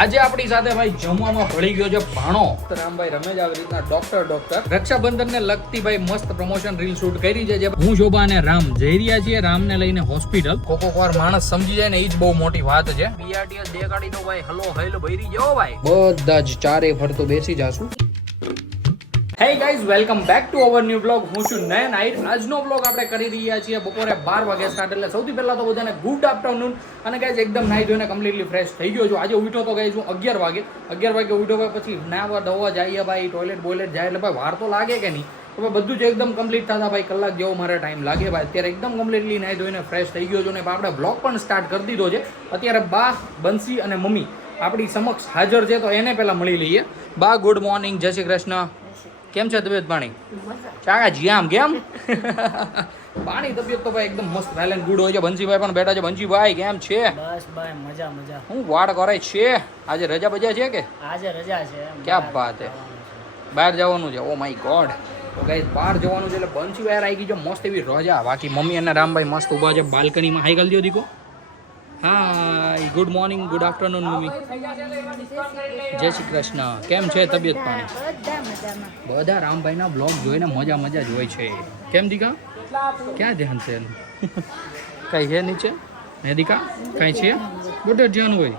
આજે આપણી સાથે ભાઈ જમવામાં ભળી ગયો છે ભાણો રામભાઈ રમેજ આવી રીતના ડોક્ટર રક્ષાબંધનને લગતી ભાઈ મસ્ત પ્રમોશન રીલ શૂટ કરી છે જે હું શોભા અને રામ જઈ રહ્યા છીએ રામને લઈને હોસ્પિટલ કોક વાર માણસ સમજી જાય ને એ જ બહુ મોટી વાત છે બીઆરટીએસ દેખાડી દો ભાઈ હલો હેલો ભરી જાઓ ભાઈ બધા જ ચારે ફરતો બેસી જાશું Hey guys, welcome back to our new vlog. હું છું નયન આહિર. આજનો vlog આપણે કરી રહ્યા છીએ બપોરે 12 વાગે સ્ટાર્ટ. એટલે સૌથી પહેલા તો બધાને ગુડ આફ્ટરનૂન. અને ગાઈઝ એકદમ નાહી ધોઈને કમ્પ્લીટલી ફ્રેશ થઈ ગયો છું. આજે ઉઠ્યો તો ગાઈઝ હું 11 વાગે. 11 વાગે ઉઠ્યો ભાઈ પછી નાવા ધોવા જઈએ ભાઈ ટોયલેટ બોયલેટ જાય એટલે ભાઈ વાર તો લાગે કે નહીં. તો ભાઈ બધું જ એકદમ કમ્પ્લીટ થતા ભાઈ કલાક જેવો મારે ટાઈમ લાગે ભાઈ. અત્યારે એકદમ કમ્પ્લીટલી નાહી ધોઈને ફ્રેશ થઈ ગયો છું ને આપણે vlog પણ સ્ટાર્ટ કરી દીધો છે. અત્યારે બા બંસી અને મમ્મી આપણી સમક્ષ હાજર છે તો એને પહેલા મળી લઈએ. બા ગુડ મોર્નિંગ, જય શ્રી કૃષ્ણ. કેમ છે તબિયત પાણી? ચાકા જીયામ કેમ? પાણી તબિયત તો ભાઈ એકદમ મસ્ત બેલેન્સ ગુડ હોય છે. બંસીભાઈ પણ બેઠા છે. બંસીભાઈ કેમ છે? બસ ભાઈ મજા મજા. હું વાડ કરે છે? આજે રજા બજા છે કે? આજે રજા છે. ક્યાં વાત હે? બહાર જવાનું છે? Oh my God. તો ગાઈસ બહાર જવાનું છે એટલે બંસીભાઈ આવી ગઈ છે મસ્ત એવી રજા. બાકી મમ્મી અને રામભાઈ મસ્ત ઊભા છે બાલ્કનીમાં. હાઈ કરી દો દીકો. Hi good morning, good afternoon mummy. જય શ્રી કૃષ્ણ. કેમ છે તબિયત પાણી? બધા રામભાઈના બ્લોગ જોઈને મજા જ હોય છે. કેમ દીકા? ક્યાં ધ્યાન છે એનું? કઈ છે નીચે? હે દીકા કઈ છે? બધે ધ્યાન હોય.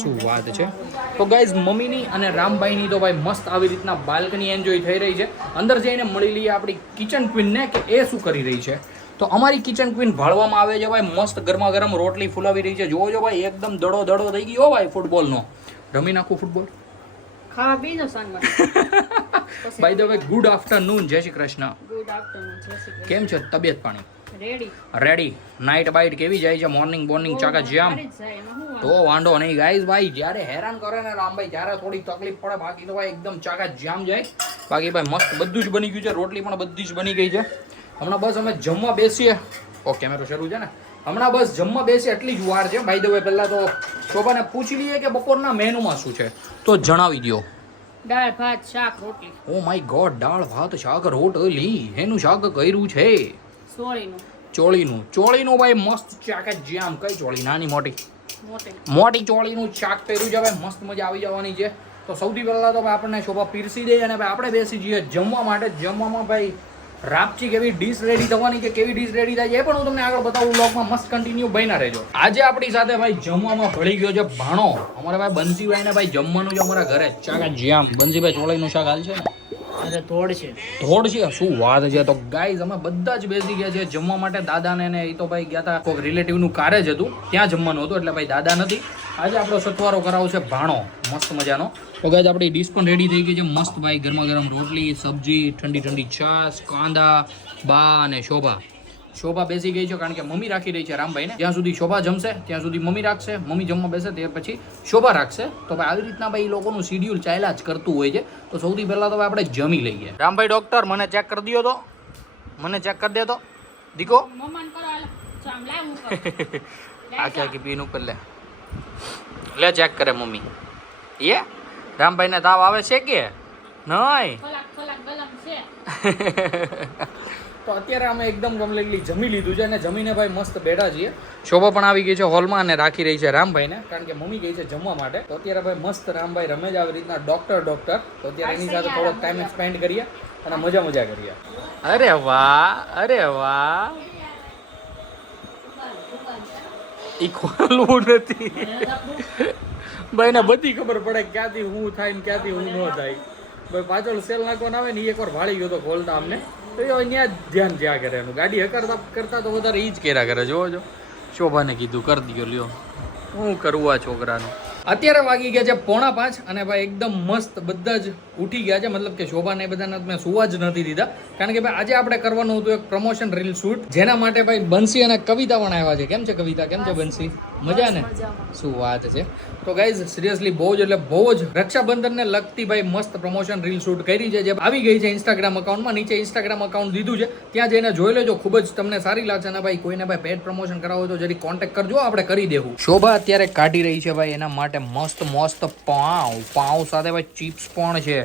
શું વાત છે. તો ગાઈઝ મમ્મીની અને રામભાઈની તો ભાઈ મસ્ત આવી રીતના બાલ્કની એન્જોય થઈ રહી છે. અંદર જઈને મળી લઈએ આપણી કિચન ક્વીનને કે એ શું કરી રહી છે. તો અમારી કિચન ક્વીન ભાળવામાં આવે છે ભાઈ મસ્ત ગરમા ગરમ રોટલી ફુલાવી રહી છે. જોવો ભાઈ એકદમ દડો થઈ ગયો ભાઈ ફૂટબોલનો. રમી નાખું ફૂટબોલ. ખાવા બીજો સંગ by the way good afternoon, જય શ્રી કૃષ્ણ. ગુડ આફ્ટરનૂન, જય શ્રી કૃષ્ણ. કેમ છે તબિયત પાણી? રેડી. નાઇટ બાઇટ કેવી જાય છે? મોર્નિંગ ચાકા જામ તો વાંધો નહીં ગાઈઝ. ભાઈ જ્યારે હેરાન કરે ને રામભાઈ ત્યારે થોડી તકલીફ પડે. બાકી તો ભાઈ એકદમ ચાકા જામ જાય. બાકી ભાઈ મસ્ત બધું જ બની ગયું છે. રોટલી પણ બધી જ બની ગઈ છે. હમણાં બસ અમે જમવા બેસીએ. ઓ કેમેરો શરૂ છે ને? હમણાં બસ જમવા બેસીએ એટલી જ વાર છે. બાય ધ વે પહેલાં તો શોભાને પૂછી લઈએ કે બપોરના મેનુમાં શું છે તો જણાવી દો. દાળ ભાત શાક રોટલી. ઓ માય ગોડ, દાળ ભાત શાક રોટલી. એનું શાક કર્યું છે ચોળીનું ભાઈ મસ્ત ચાક જ જામ. કઈ ચોળી? નાની મોટી ચોળીનું શાક કર્યું છે ભાઈ. મસ્ત મજા આવી જવાની છે. તો સૌથી પહેલા તો ભાઈ આપણને શોભા પીરસી દે અને ભાઈ આપણે બેસી જઈએ જમવા માટે. જમવામાં ભાઈ રાપચી કેવી ડીશ રેડી થવાની છે, કેવી ડીશ રેડી થાય છે એ પણ હું તમને આગળ બતાવું. વ્લોગમાં મસ્ત કન્ટિન્યુ બન્યા રહેજો. આજે આપણી સાથે ભાઈ જમવામાં ભળી ગયો છે ભાણો. અમારા ભાઈ બંસીભાઈ ને ભાઈ જમવાનું છે અમારા ઘરે ચાકા જ્યામ. બંસીભાઈ ચોળીનું શાક હાલ છે ને? અરે ધોડ છે. શું વાત છે. તો ગાઈઝ અમે બધા જ બેસી ગયા છે જમવા માટે. દાદાને ને એ તો ભાઈ ગયા હતા કોઈક રિલેટિવનું કારે જ હતું ત્યાં જમવાનું હતું એટલે ભાઈ દાદા નથી. આજે આપણો સથવારો કરાવો છે ભાણો મસ્ત મજાનો. તો ગાઈઝ આપણી ડીશ પણ રેડી થઈ ગઈ છે મસ્ત ભાઈ. ગરમા ગરમ રોટલી, સબ્જી, ઠંડી છાશ, કાંદા. બા અને શોભા બેસી ગઈ છે કારણ કે મમ્મી રાખી રહી છે રામભાઈને. જ્યાં સુધી શોભા જમશે ત્યાં સુધી મમ્મી રાખશે. મમ્મી જમવા બેસે ત્યાર પછી શોભા રાખશે. તો ભાઈ આવી રીતના ભાઈ લોકોનું શિડ્યુલ ચાલ્યા જ કરતું હોય છે. તો સૌથી પહેલા તો આપણે જમી લઈએ. રામભાઈ ડોક્ટર મને ચેક કરી દો તો. મને ચેક કરી દે તો દીકો. આખી પીનું કર લે ચેક કરે મમ્મી. એ રામભાઈને તાવ આવે છે કે નહીં? તો અત્યારે અમે એકદમ કમ્પ્લીટલી જમી લીધું છે અને જમીને ભાઈ મસ્ત બેઠા છીએ. શોભા પણ આવી ગઈ છે હોલમાં અને રાખી રહી છે રામભાઈને કારણ કે મમ્મી ગઈ છે જમવા માટે. તો અત્યારે ભાઈ મસ્ત રામભાઈ રમેજ આવી રીતના ડોક્ટર. તો અત્યારે એની સાથે થોડોક ટાઈમ સ્પેન્ડ કરીએ અને મજા કરીએ. અરે વાહ. ઈ ખોલવું નથી ભાઈ ને બધી ખબર પડે ક્યાંથી હું થાય ને ક્યાંથી હું ન થાય. ભાઈ પાછળ સેલ નાખવાનો આવે ને એ એકવાર વાળી ગયો તો ખોલતા અમને. તો એ અહીંયા જ ધ્યાન જ્યાં કરે એનું. ગાડી કરતા તો વધારે એ જ કર્યા કરે. જોવો શોભાને કીધું કરી દો લ્યો. શું કરવું આ છોકરાનું. અત્યારે વાગી ગયા છે 4:45 અને ભાઈ એકદમ મસ્ત બધા જ ઉઠી ગયા છે. મતલબ કે શોભાને એ બધાને મેં સુવા જ નથી દીધા કારણ કે ભાઈ આજે આપણે કરવાનું હતું એક પ્રમોશન રીલ શૂટ જેના માટે ભાઈ બંસી અને કવિતા પણ આવ્યા છે. કેમ છે કવિતા? કેમ છે બંસી? મજા ને? શું વાત છે. તો ગાઈઝ સિરિયસલી બહુ જ રક્ષાબંધનને લગતી ભાઈ મસ્ત પ્રમોશન રીલ શૂટ કરી છે જે આવી ગઈ છે ઇન્સ્ટાગ્રામ અકાઉન્ટમાં. નીચે ઇન્સ્ટાગ્રામ અકાઉન્ટ દીધું છે ત્યાં જઈને જોઈ લેજો. ખૂબ જ તમને સારી લાગશે. અને ભાઈ કોઈને ભાઈ પેડ પ્રમોશન કરાવો તો જરી કોન્ટેક્ટ કરજો, આપણે કરી દેવું. શોભા અત્યારે કાઢી રહી છે ભાઈ એના માટે મસ્ત પાઉં સાથે ભાઈ ચિપ્સ પણ છે.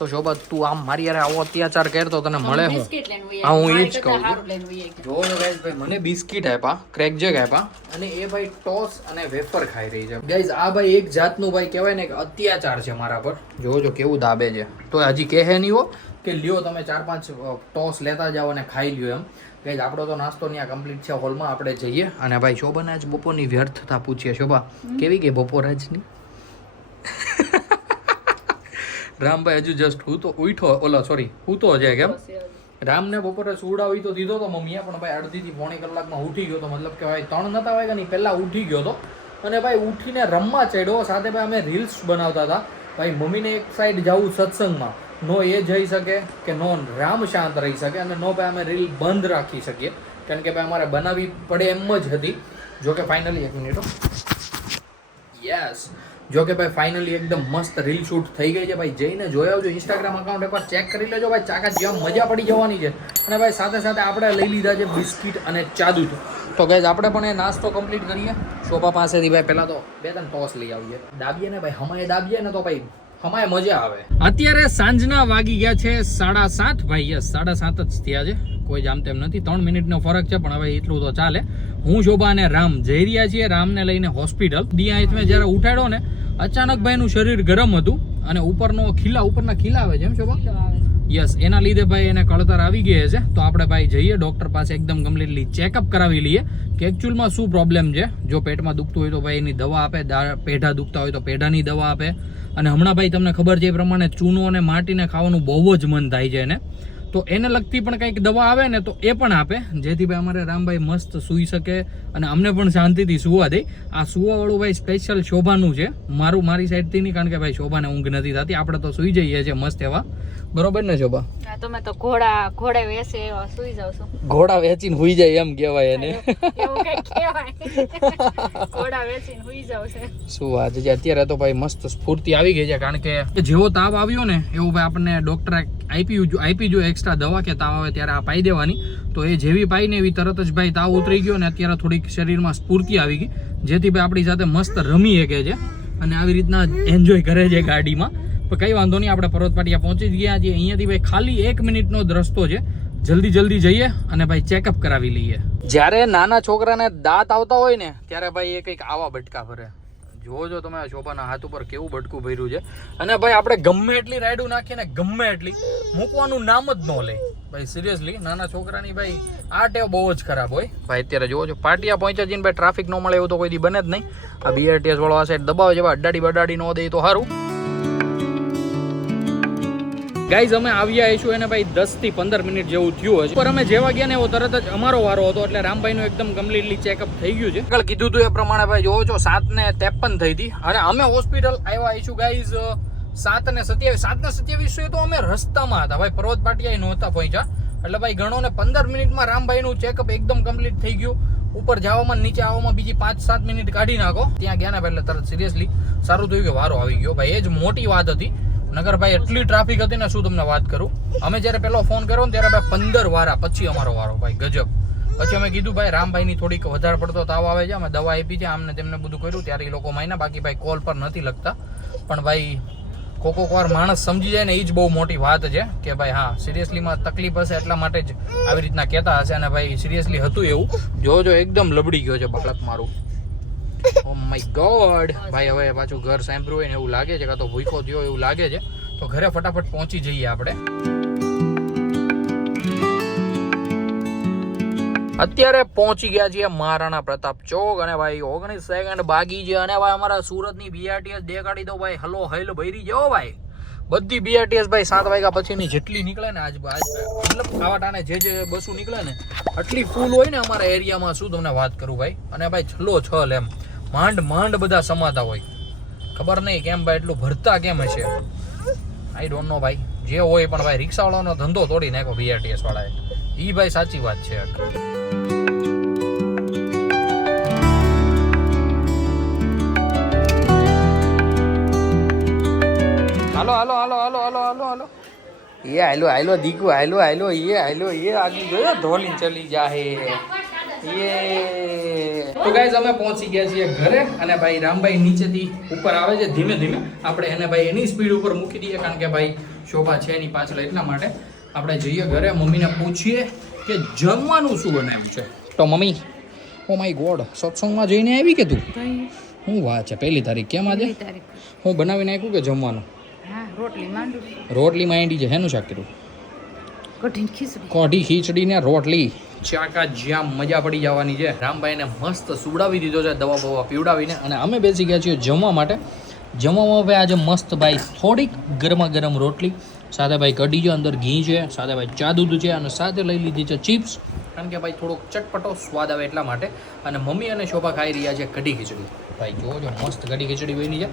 તો શોભા તું આમ મારી યાર આવો અત્યાચાર કરતો તને મળે હું બિસ્કિટ લઈને વહી હા હું આવી. એ જ કહું હારું લઈને વહી આવી. જો ગાઈઝ ભાઈ મને બિસ્કિટ આપ્યા ક્રેક જેક આપ્યા અને એ ભાઈ ટોસ અને વેફર ખાઈ રહી છે ગાઈઝ આ ભાઈ એક જાતનું ભાઈ કહેવાય ને કે અત્યાચાર છે મારા પર જો કેવું દાબે છે તો હજી કહે નહીં હો કે લ્યો તમે 4-5 ટોસ લેતા જાઓ અને ખાઈ લ્યો એમ ગાઈઝ આપણો તો નાસ્તો ત્યાં કમ્પ્લીટ છે હોલમાં આપણે જઈએ અને ભાઈ શોભાને આજ બપોરની વ્યર્થતા પૂછીએ શોભા કેવી ગઈ બપોર આજની રામભાઈ હજુ જસ્ટ હું તો ઉઠો ઓલા સોરી હું તો છે કેમ રામને બપોરે સુવડાવી તો દીધો તો મમ્મીએ પણ ભાઈ અડધીથી પોણી કલાકમાં ઉઠી ગયો તો મતલબ કે ભાઈ 3 નતા વાગ્યા નહીં પહેલા ઉઠી ગયો તો અને ભાઈ ઉઠીને રમવા ચડ્યો સાથે ભાઈ અમે રીલ્સ બનાવતા હતા ભાઈ મમ્મીને એક સાઈડ જવું સત્સંગમાં નો એ જઈ શકે કે નો રામ શાંત રહી શકે અને નો ભાઈ અમે રીલ બંધ રાખી શકીએ કારણ કે ભાઈ અમારે બનાવવી પડે એમ જ હતી જો કે ફાઇનલી 1 મિનિટ યસ જો કે ભાઈ ફાઇનલી એકદમ મસ્ત રીલ શૂટ થઈ ગઈ છે ભાઈ જઈને જોઈ આવજો ઇન્સ્ટાગ્રામ અકાઉન્ટ એકવાર ચેક કરી લેજો ભાઈ ચાકા જેમ મજા પડી જવાની છે અને ભાઈ સાથે સાથે આપણે લઈ લીધા છે બિસ્કિટ અને ચાદુ તો ગાઈઝ આપણે પણ એ નાસ્તો કમ્પ્લીટ કરીએ શોભા પાસેથી ભાઈ પહેલા તો 2-3 ટોસ લઈ આવીએ દાબીએ ને ભાઈ હમાએ દાબીએ ને તો ભાઈ હમાએ મજા આવે અત્યારે સાંજના વાગી ગયા છે 7:30 ભાઈ યસ 7:30 જ થયા છે કોઈ જામ તેમ નથી 3 મિનિટનો ફરક છે પણ હવે એટલું તો ચાલે હું શોભા અને રામ જઈ રહ્યા છીએ રામને લઈને હોસ્પિટલ દિયા જ્યારે ઉઠાડ્યો ને અચાનક ભાઈનું શરીર ગરમ હતું અને ઉપરના ખીલા આવે છે એમ શોભા કિલો આવે છે. યસ એના લીધે ભાઈ એને કળતર આવી ગઈ છે તો આપણે ભાઈ જઈએ ડોક્ટર પાસે એકદમ કમ્પ્લીટલી ચેકઅપ કરાવી લઈએ કે એકચ્યુઅલમાં શું પ્રોબ્લેમ છે જો પેટમાં દુખતું હોય તો ભાઈ એની દવા આપે પેઢા દુખતા હોય તો પેઢાની દવા આપે અને હમણાં ભાઈ તમને ખબર છે એ પ્રમાણે ચૂનો અને માટીને ખાવાનું બહુ જ મન થાય છે એને તો એને લગતી પણ કંઈક દવા આવે ને તો એ પણ આપે જેથી ભાઈ અમારે રામભાઈ મસ્ત સૂઈ શકે અને અમને પણ શાંતિથી સુવા દે આ સુવાવાળું ભાઈ સ્પેશિયલ શોભાનું છે મારી સાઈડથી નહીં કારણ કે ભાઈ શોભાને ઊંઘ નથી થતી આપણે તો સૂઈ જઈએ છીએ મસ્ત એવા બરોબર ને શોભા હા, તમે તો ઘોડે વેસે એવા સુઈ જાવ છો ઘોડા વેચીને હુઈ જાય એમ કહેવાય એને એવું કઈ કહેવાય ઘોડા વેચીને સુઈ જાવ છે શું વાત છે અત્યારે તો ભાઈ મસ્ત સ્ફૂર્તિ આવી ગઈ છે કારણ કે જેવો તાવ આવ્યો ને એવું ભાઈ આપણને ડોક્ટરે આપી જો એક્સ્ટ્રા દવા કે તાવ આવે ત્યારે આ પાઈ દેવાની તો એ જેવી પાઈને એવી તરત જ ભાઈ તાવ ઉતરી ગયો ને અત્યારે થોડીક શરીરમાં સ્ફૂર્તિ આવી ગઈ જેથી ભાઈ આપણી સાથે મસ્ત રમી શકે છે અને આવી રીતના એન્જોય કરે છે ગાડીમાં પણ કંઈ વાંધો નહીં આપણે પર્વત પાટિયા પહોંચી જ ગયા છીએ અહીંયાથી ભાઈ ખાલી 1 મિનિટનો જ રસ્તો છે જલ્દી જઈએ અને ભાઈ ચેકઅપ કરાવી લઈએ જ્યારે નાના છોકરાને દાંત આવતા હોય ને ત્યારે ભાઈ એ કંઈક આવા બટકા ભરે જોજો તમે શોભાના હાથ ઉપર કેવું બટકું ભર્યું છે અને ભાઈ આપણે ગમે એટલી રાઈડું નાખીએ ને ગમે એટલી મૂકવાનું નામ જ ન લે ભાઈ સિરિયસલી નાના છોકરાની ભાઈ આ ટેવ બહુ જ ખરાબ હોય ભાઈ અત્યારે જોવો છો પાટિયા પહોંચ્યા જઈને ભાઈ ટ્રાફિક ન મળે એવું તો કોઈ દી બને જ નહીં આ BRTS વાળો આ સાઈડ દબાવે છે ભાઈ અડાડી ન દે તો સારું ગાઈઝ અમે આવ્યા આવીશું એને ભાઈ 10 થી 15 મિનિટ જેવું થયું હશે પર અમે જેવા ગયા ને એવો તરત જ અમારો વારો હતો એટલે રામભાઈનું એકદમ કમ્પ્લીટલી ચેકઅપ થઈ ગયું છે આગળ કીધું હતું એ પ્રમાણે ભાઈ જોવો છો 7:53 થઈ હતી અને અમે હોસ્પિટલ આવ્યા આવીશું ગાઈઝ 7:27 તો અમે રસ્તામાં હતા ભાઈ પર્વત પાટિયા નહોતા પહોંચ્યા એટલે ભાઈ ગણો ને 15 મિનિટમાં રામભાઈનું ચેકઅપ એકદમ કમ્પ્લીટ થઈ ગયું ઉપર જવામાં નીચે આવવામાં બીજી 5-7 મિનિટ કાઢી નાખો ત્યાં ગયા ને એટલે તરત સિરિયસલી સારું થયું કે વારો આવી ગયો ભાઈ એ જ મોટી વાત હતી નગર ભાઈ એટલી ટ્રાફિક હતી ને શું તમને વાત કરું અમે જ્યારે પેલો ફોન કર્યો ને ત્યારે ભાઈ 15 વારા પછી અમારો વારો ભાઈ ગજબ પછી અમે કીધું ભાઈ રામભાઈની થોડીક વધારે પડતો તાવ આવે છે અમે દવા આપી છે આમને તેમને બધું કર્યું ત્યારે એ લોકો માન્યા બાકી ભાઈ કોલ પર નથી લખતા પણ ભાઈ કોક વાર માણસ સમજી જાય ને એ જ બહુ મોટી વાત છે કે ભાઈ હા સિરિયસલીમાં તકલીફ હશે એટલા માટે જ આવી રીતના કહેતા હશે અને ભાઈ સિરિયસલી હતું એવું જો એકદમ લબડી ગયો છે બાળક મારું ઓ માય ગોડ ભાઈ હવે પાછું ઘર સાંભળ્યું હોય ને એવું લાગે છે કાં તો ભૂખો થયો એવું લાગે છે તો ઘરે ફટાફટ પહોંચી જઈએ આપણે અત્યારે પહોંચી ગયા છીએ મહારાણા પ્રતાપ ચોક અને ભાઈ 19 સેકન્ડ બાકી છે અને ભાઈ અમારા સુરતની BRTS દેખાડી દો ભાઈ હલો હૈલ ભરી જાઓ ભાઈ બધી BRTS ભાઈ 7 વાગ્યા પછીની જેટલી નીકળે ને આજ મતલબ આવા ટાણે જે બસો નીકળે ને આટલી ફૂલ હોય ને અમારા એરિયામાં શું તમને વાત કરું ભાઈ અને ભાઈ છલો છલ એમ માંડ બધા સમાતા હોય ખબર નહીં કેમ ભાઈ એટલું ભરતા કેમ હશે આઈ ડોન્ટ નો ભાઈ જે હોય પણ ભાઈ રિક્ષાવાળાનો ધંધો તોડી નાખ્યો BRTS વાળાએ ઈ ભાઈ સાચી વાત છે હાલો હાલો હાલો હાલો હાલો હાલો હાલો ये आइलो दीकू आइलो ये आगे जो धोली चली जाए ये तो गाइस અમે પહોંચી ગયા છીએ ઘરે અને ભાઈ રામભાઈ નીચેથી ઉપર આવે છે ધીમે ધીમે આપણે એને ભાઈ એની સ્પીડ ઉપર મૂકી દઈએ કારણ કે ભાઈ શોભા છે એની પાછળ, એટલા માટે આપણે જઈએ ઘરે, મમ્મીને પૂછીએ કે જમવાનું શું બનાવ્યું છે. તો મમ્મી, ઓ માય ગોડ, સત્સંગમાં જઈને આવી કે તું? શું વાત છે, 1 તારીખ કેમ આજે? હું બનાવી નાખ્યું કે જમવાનું? રોટલી માંડી છે. હેનું શાક કર્યું? કઢી ખીચડી ને રોટલી, ચાકા જ્યાં મજા પડી જવાની છે. રામભાઈને મસ્ત સુવડાવી દીધો છે દવા બવા પીવડાવીને, અને અમે બેસી ગયા છીએ જમવા માટે. જમવામાં ભાઈ આજે મસ્ત ભાઈ થોડીક ગરમા ગરમ રોટલી, સાથે ભાઈ કઢી છે, અંદર ઘી છે, સાથે ભાઈ ચા દૂધ છે, અને સાથે લઈ લીધી છે ચિપ્સ, કારણ કે ભાઈ થોડોક ચટપટો સ્વાદ આવે એટલા માટે. અને મમ્મી અને શોભા ખાઈ રહ્યા છે કઢી ખીચડી. ભાઈ જોજો મસ્ત કઢી ખીચડી બની છે.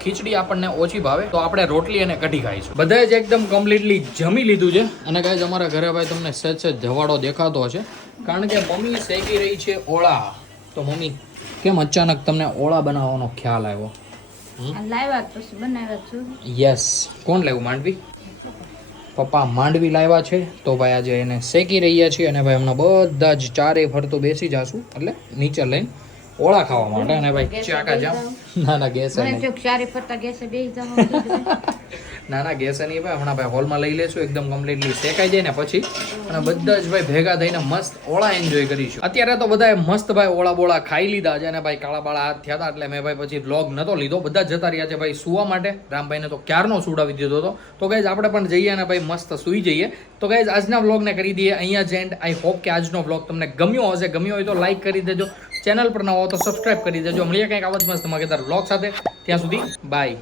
ખીચડી આપણને ઓછી ભાવે તો આપણે રોટલી અને કઢી ખાઈશું. બધાએ જ એકદમ કમ્પ્લીટલી જમી લીધું છે. અને ગાઈઝ અમારા ઘરે ભાઈ તમને સહેજ ધવાડો દેખાતો હશે, કારણ કે મમ્મી શેકી રહી છે ઓળા. તો મમ્મી, કેમ અચાનક તમને ઓળા બનાવવાનો ખ્યાલ આવ્યો? યસ. કોણ લાવ્યું? માંડવી. પપ્પા માંડવી લાવ્યા છે, તો ભાઈ આજે એને શેકી રહ્યા છીએ. અને ભાઈ હમણાં બધા જ ચારે ફરતો બેસી જાશું, એટલે નીચે લઈને ઓળા ખાવા માટે. અને ભાઈ ચાકા જામ. ના ના ગેસ ના ના ગેસ નહીં ભાઈ, હમણાં ભાઈ હોલમાં લઈ લેશું, એકદમ કમ્પ્લીટલી શેકાઈ જાય ને પછી, અને બધા જ ભાઈ ભેગા થઈને મસ્ત ઓળા એન્જોય કરીશું. અત્યારે તો બધાએ મસ્ત ભાઈ ઓળા બોળા ખાઈ લીધા છે, અને ભાઈ કાળા બાળા હાથ થયા હતા, એટલે મેં ભાઈ પછી વ્લોગ નતો લીધો. બધા જતા રહ્યા છે ભાઈ સુવા માટે. રામભાઈને તો ક્યારનો સુડાવી દીધો હતો. તો ગાઈઝ આપણે પણ જઈએ અને ભાઈ મસ્ત સુઈ જઈએ. તો ગાઈઝ આજના વ્લોગને કરી દઈએ અહીંયા જ એન્ડ. આઈ હોપ કે આજનો વ્લોગ તમને ગમ્યો હશે. ગમ્યો હોય તો લાઈક કરી દેજો, ચેનલ પર ન હો તો સબસ્ક્રાઇબ કરી દેજો. મળીએ કંઈક આવા જ મસ્ત મગેદાર વ્લોગ સાથે. ત્યાં સુધી બાય.